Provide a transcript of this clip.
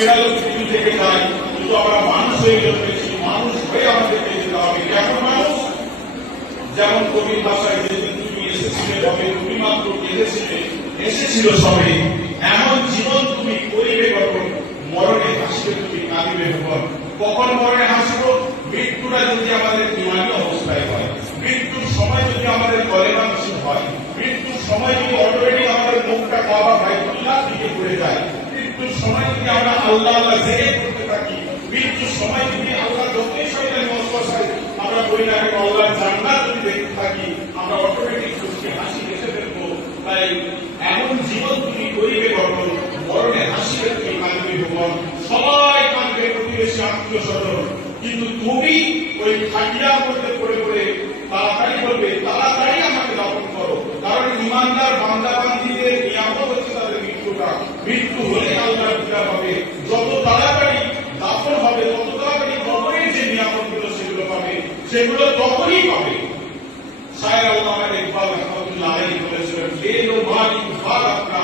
বিড়াল পৃথিবী থেকে যাই, কিন্তু আমরা মানুষ হয়ে জন্মেছি, মানুষ হয়ে আমাদেরকে যেতে হবে। কেমন মানুষ? যেমন কবির ভাষায় যেদিন তুমি এসেছিলে তবে তুমি মাত্র কেঁদেছিলে, এসেছিল সবে, এমন জীবন তুমি করিবে গঠন, মরণে হাসিবে তুমি কাঁদিবে ভুবন। কখন মরণে হাসিব? মৃত্যুটা যদি আমাদের ইমানি অবস্থায় হয়, মৃত্যুর সময় যদি আমাদের কলেমা নসিব হয়, মৃত্যুর সময় যদি অটোমেটিক আমাদের মুখটা কাবা বাইতুল্লাহ দিকে ঘুরে যায়, মৃত্যুর সময় যদি আমরা আল্লাহ আল্লাহ জেগে করতে থাকি, মৃত্যুর সময় যদি আল্লাহ যতই শয়তানি ওয়াসওয়াসায় আমরা বলি না কেন আল্লাহর জান্নাত যদি দেখতে থাকি, আমরা অটোমেটিক খুশি হাসি এসে ফেলবো। তাই এমন জীবন তুমি করিবে গঠন, মরণে হাসিবে তুমি কাঁদিবে ভুবন। সবাই কাঁদবে, প্রতিবেশী আত্মীয় স্বজন, কিন্তু তুমি ওই খাটিয়ার মধ্যে পড়ে পড়ে তাড়াতাড়ি বলবে তাড়াতাড়ি আমাকে দাফন করো। কারণ ইমানদার বান্দা বান্দীদের নিয়ামত হচ্ছে তাদের মৃত্যুটা, মৃত্যু হলে আল্লাহর পূজা পাবে। যত তাড়াতাড়ি দাফন হবে তত তাড়াতাড়ি কবরের যে নিয়ামত গুলো সেগুলো পাবে, সেগুলো তখনই পাবে। শায়ের আল্লামা ইকবাল রাহমাতুল্লাহ আলাইহি বলেছিলেন, লে লো মালিক ভাগ আপনা